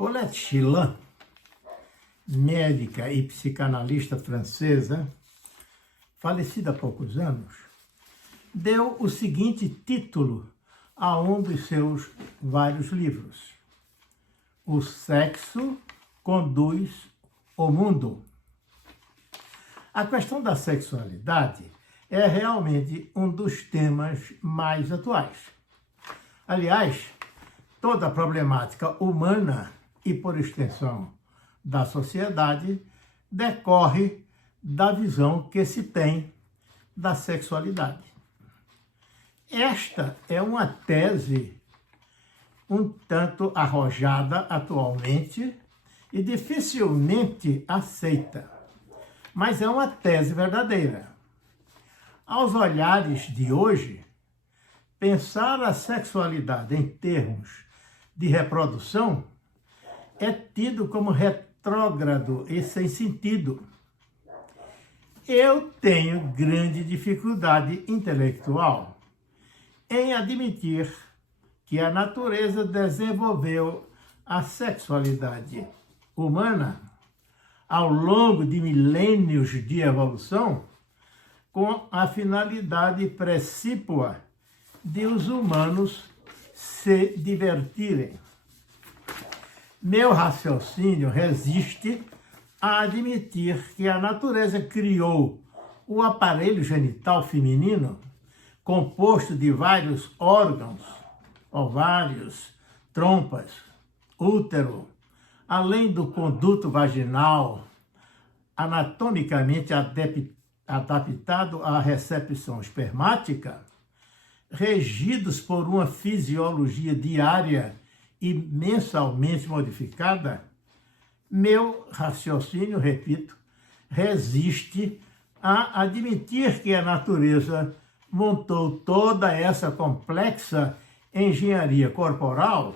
Colette Chilin, médica e psicanalista francesa, falecida há poucos anos, deu o seguinte título a um dos seus vários livros: O sexo conduz o mundo. A questão da sexualidade é realmente um dos temas mais atuais. Aliás, toda a problemática humana e, por extensão, da sociedade, decorre da visão que se tem da sexualidade. Esta é uma tese um tanto arrojada atualmente e dificilmente aceita, mas é uma tese verdadeira. Aos olhares de hoje, pensar a sexualidade em termos de reprodução é tido como retrógrado e sem sentido. Eu tenho grande dificuldade intelectual em admitir que a natureza desenvolveu a sexualidade humana ao longo de milênios de evolução com a finalidade precípua de os humanos se divertirem. Meu raciocínio resiste a admitir que a natureza criou o aparelho genital feminino, composto de vários órgãos, ovários, trompas, útero, além do conduto vaginal, anatomicamente adaptado à recepção espermática, regidos por uma fisiologia diária e mensalmente modificada. Meu raciocínio, repito, resiste a admitir que a natureza montou toda essa complexa engenharia corporal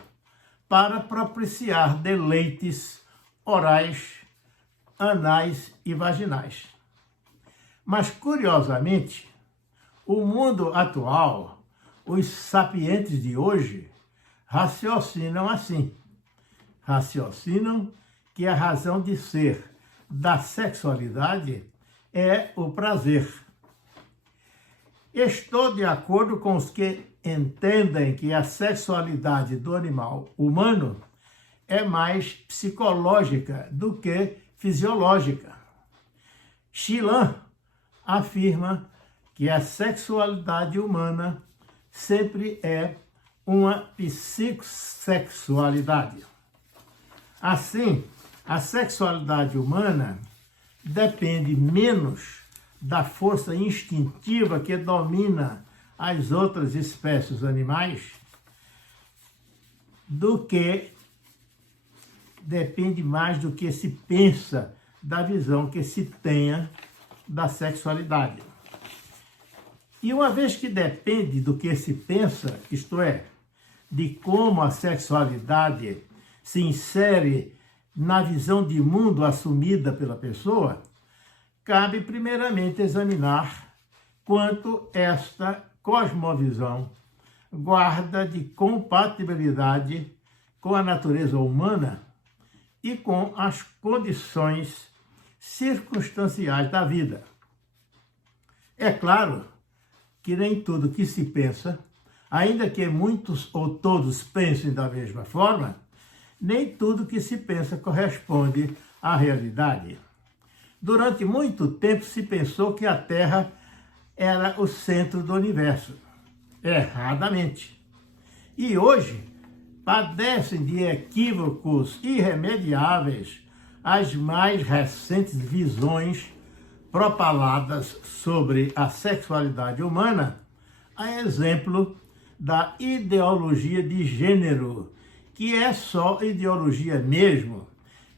para propiciar deleites orais, anais e vaginais. Mas, curiosamente, o mundo atual, os sapientes de hoje, raciocinam assim. Raciocinam que a razão de ser da sexualidade é o prazer. Estou de acordo com os que entendem que a sexualidade do animal humano é mais psicológica do que fisiológica. Chilin afirma que a sexualidade humana sempre é uma psicossexualidade. Assim, a sexualidade humana depende menos da força instintiva que domina as outras espécies animais do que depende mais do que se pensa da visão que se tenha da sexualidade. E uma vez que depende do que se pensa, isto é, de como a sexualidade se insere na visão de mundo assumida pela pessoa, cabe primeiramente examinar quanto esta cosmovisão guarda de compatibilidade com a natureza humana e com as condições circunstanciais da vida. É claro que nem tudo que se pensa, ainda que muitos ou todos pensem da mesma forma, nem tudo que se pensa corresponde à realidade. Durante muito tempo se pensou que a Terra era o centro do universo. Erradamente. E hoje padecem de equívocos irremediáveis as mais recentes visões propaladas sobre a sexualidade humana, a exemplo da ideologia de gênero, que é só ideologia mesmo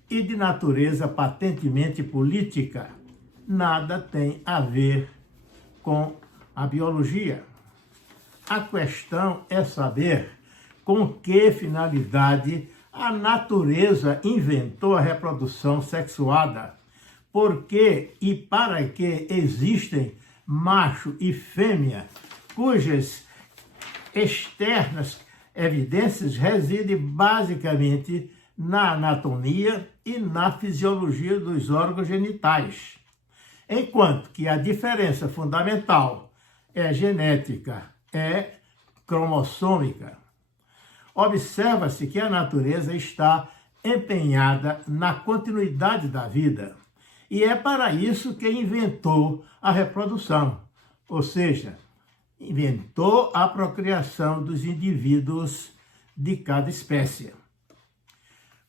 e de natureza patentemente política, nada tem a ver com a biologia. A questão é saber com que finalidade a natureza inventou a reprodução sexuada, por que e para que existem macho e fêmea, cujas externas evidências residem basicamente na anatomia e na fisiologia dos órgãos genitais, enquanto que a diferença fundamental é genética, é cromossômica. Observa-se que a natureza está empenhada na continuidade da vida, e é para isso que inventou a reprodução, ou seja, inventou a procriação dos indivíduos de cada espécie.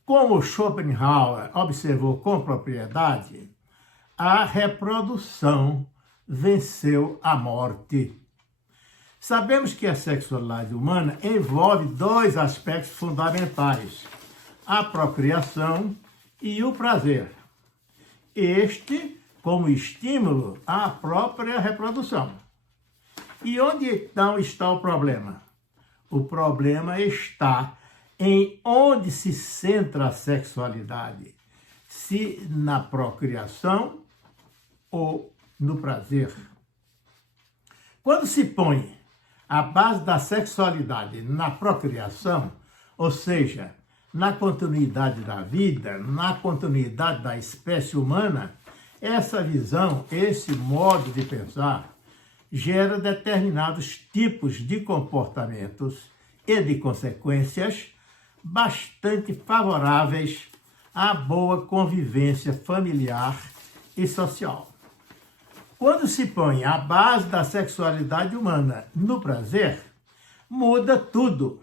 Como Schopenhauer observou com propriedade, a reprodução venceu a morte. Sabemos que a sexualidade humana envolve dois aspectos fundamentais: a procriação e o prazer. Este como estímulo à própria reprodução. E onde então está o problema? O problema está em onde se centra a sexualidade, se na procriação ou no prazer. Quando se põe a base da sexualidade na procriação, ou seja, na continuidade da vida, na continuidade da espécie humana, essa visão, esse modo de pensar, gera determinados tipos de comportamentos e de consequências bastante favoráveis à boa convivência familiar e social. Quando se põe a base da sexualidade humana no prazer, muda tudo,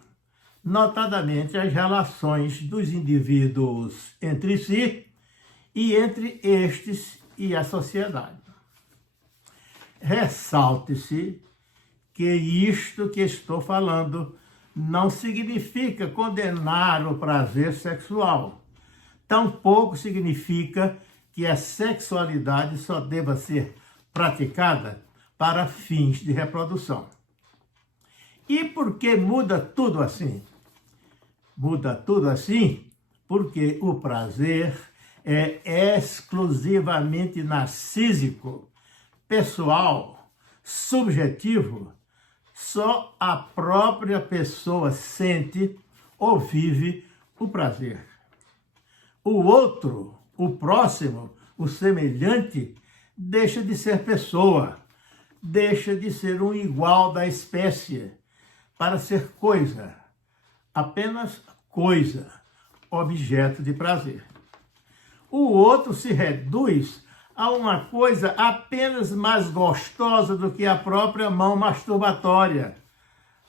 notadamente as relações dos indivíduos entre si e entre estes e a sociedade. Ressalte-se que isto que estou falando não significa condenar o prazer sexual. Tampouco significa que a sexualidade só deva ser praticada para fins de reprodução. E por que muda tudo assim? Muda tudo assim porque o prazer é exclusivamente narcísico, pessoal, subjetivo. Só a própria pessoa sente ou vive o prazer. O outro, o próximo, o semelhante, deixa de ser pessoa, deixa de ser um igual da espécie, para ser coisa, apenas coisa, objeto de prazer. O outro se reduz a uma coisa apenas mais gostosa do que a própria mão masturbatória,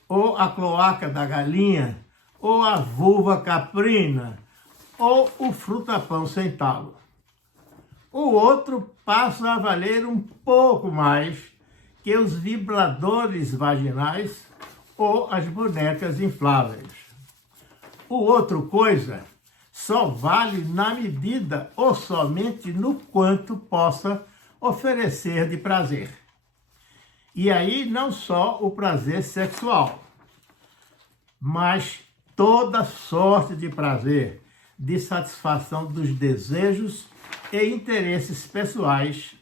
ou a cloaca da galinha, ou a vulva caprina, ou o frutapão sem talo. O outro passa a valer um pouco mais que os vibradores vaginais ou as bonecas infláveis. O outro coisa só vale na medida ou somente no quanto possa oferecer de prazer. E aí não só o prazer sexual, mas toda sorte de prazer, de satisfação dos desejos e interesses pessoais,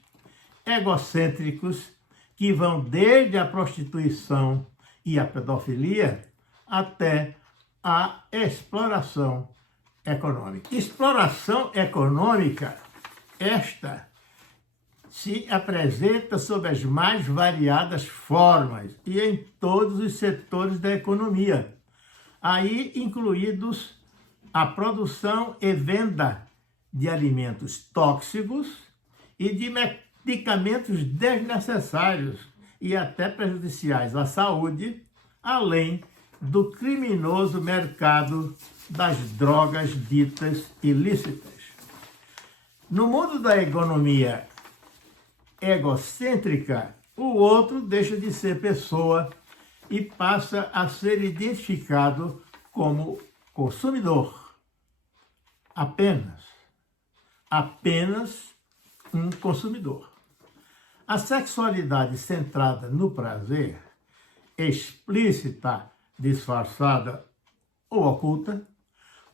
egocêntricos, que vão desde a prostituição e a pedofilia até a exploração econômica. Exploração econômica, esta se apresenta sob as mais variadas formas e em todos os setores da economia, aí incluídos a produção e venda de alimentos tóxicos e de medicamentos desnecessários e até prejudiciais à saúde, além do criminoso mercado das drogas ditas ilícitas. No mundo da economia egocêntrica, o outro deixa de ser pessoa e passa a ser identificado como consumidor. Apenas um consumidor. A sexualidade centrada no prazer, explícita, disfarçada ou oculta,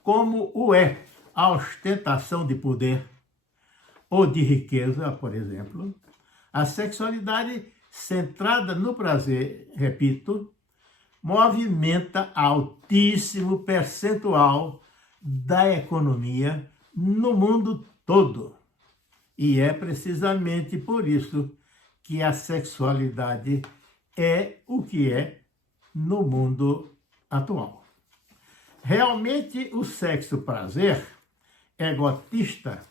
como o é a ostentação de poder ou de riqueza, por exemplo, a sexualidade centrada no prazer, repito, movimenta altíssimo percentual da economia no mundo todo. E é precisamente por isso que a sexualidade é o que é no mundo atual. Realmente, o sexo-prazer, egotista,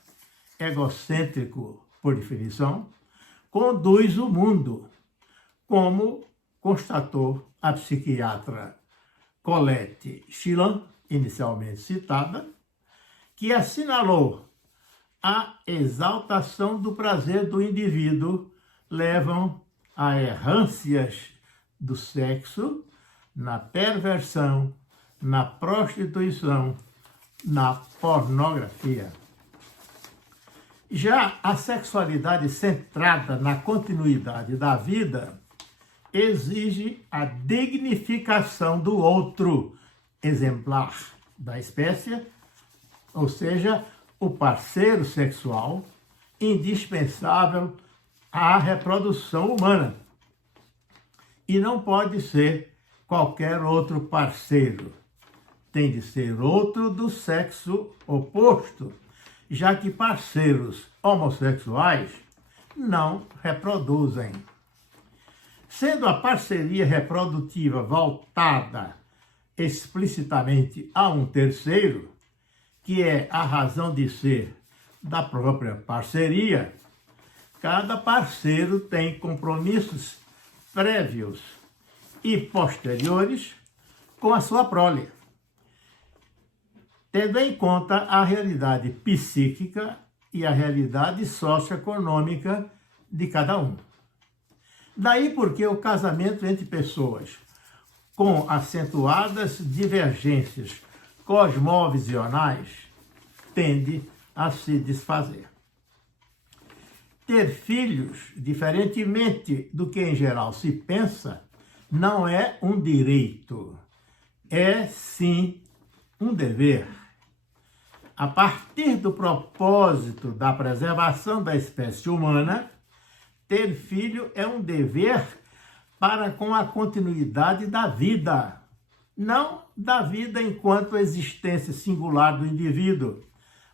egocêntrico por definição, conduz o mundo, como constatou a psiquiatra Colette Schillan, inicialmente citada, que assinalou a exaltação do prazer do indivíduo levam a errâncias do sexo, na perversão, na prostituição, na pornografia. Já a sexualidade centrada na continuidade da vida exige a dignificação do outro exemplar da espécie, ou seja, o parceiro sexual indispensável à reprodução humana. E não pode ser qualquer outro parceiro. Tem de ser outro do sexo oposto, já que parceiros homossexuais não reproduzem. Sendo a parceria reprodutiva voltada explicitamente a um terceiro, que é a razão de ser da própria parceria, cada parceiro tem compromissos prévios e posteriores com a sua prole, tendo em conta a realidade psíquica e a realidade socioeconômica de cada um. Daí porque o casamento entre pessoas com acentuadas divergências cosmovisionais tende a se desfazer. Ter filhos, diferentemente do que em geral se pensa, não é um direito, é sim um dever. A partir do propósito da preservação da espécie humana, ter filho é um dever para com a continuidade da vida, não da vida enquanto existência singular do indivíduo,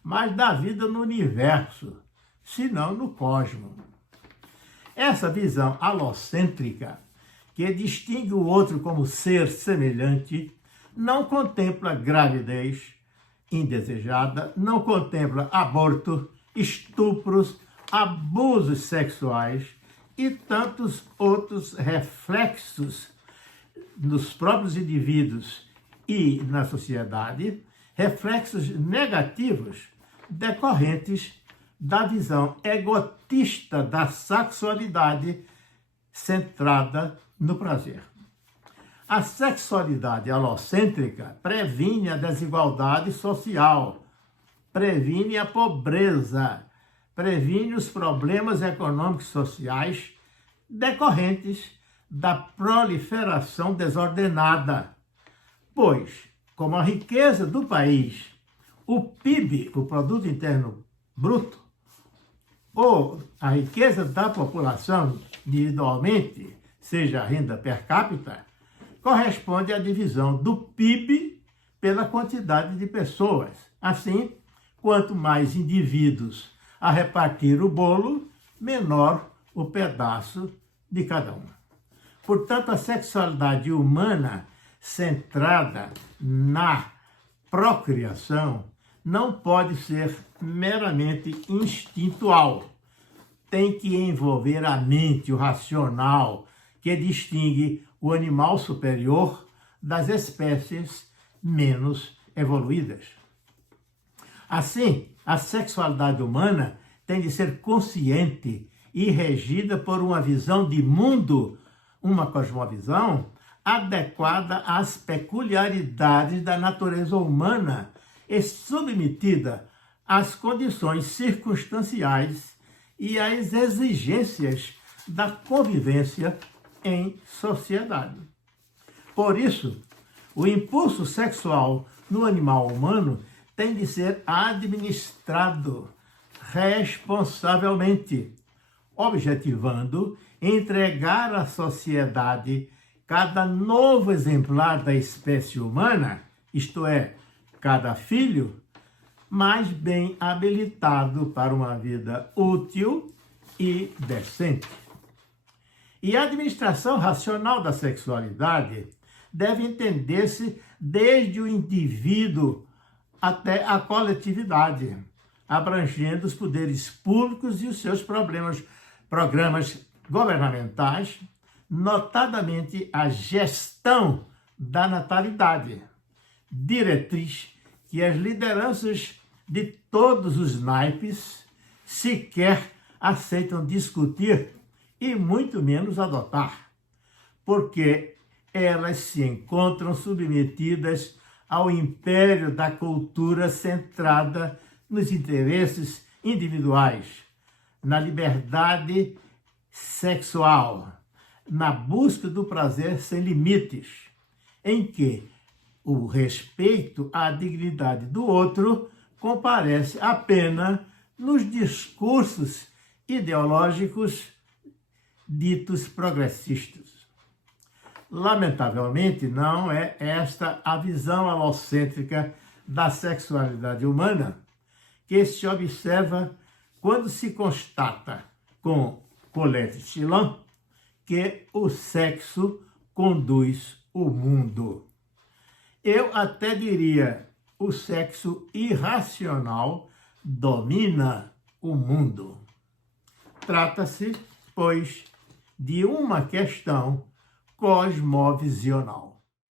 mas da vida no universo, se não no cosmos. Essa visão alocêntrica, que distingue o outro como ser semelhante, não contempla gravidez indesejada, não contempla aborto, estupros, abusos sexuais e tantos outros reflexos nos próprios indivíduos e na sociedade, reflexos negativos decorrentes da visão egotista da sexualidade centrada no prazer. A sexualidade alocêntrica previne a desigualdade social, previne a pobreza, previne os problemas econômicos e sociais decorrentes da proliferação desordenada, pois, como a riqueza do país, o PIB, o Produto Interno Bruto, ou a riqueza da população individualmente, seja a renda per capita, corresponde à divisão do PIB pela quantidade de pessoas. Assim, quanto mais indivíduos a repartir o bolo, menor o pedaço de cada um. Portanto, a sexualidade humana centrada na procriação não pode ser meramente instintual. Tem que envolver a mente, o racional, que distingue o animal superior das espécies menos evoluídas. Assim, a sexualidade humana tem de ser consciente e regida por uma visão de mundo, uma cosmovisão adequada às peculiaridades da natureza humana e submetida às condições circunstanciais e às exigências da convivência em sociedade. Por isso, o impulso sexual no animal humano tem de ser administrado responsavelmente, objetivando entregar à sociedade cada novo exemplar da espécie humana, isto é, cada filho mais bem habilitado para uma vida útil e decente. E a administração racional da sexualidade deve entender-se desde o indivíduo até a coletividade, abrangendo os poderes públicos e os seus programas governamentais, notadamente a gestão da natalidade, diretriz que as lideranças de todos os naipes sequer aceitam discutir e muito menos adotar, porque elas se encontram submetidas ao império da cultura centrada nos interesses individuais, na liberdade sexual, na busca do prazer sem limites, em que o respeito à dignidade do outro comparece apenas nos discursos ideológicos ditos progressistas. Lamentavelmente, não é esta a visão alocêntrica da sexualidade humana que se observa quando se constata com Colette Chillan que o sexo conduz o mundo. Eu até diria, o sexo irracional domina o mundo. Trata-se, pois, de uma questão cosmovisional.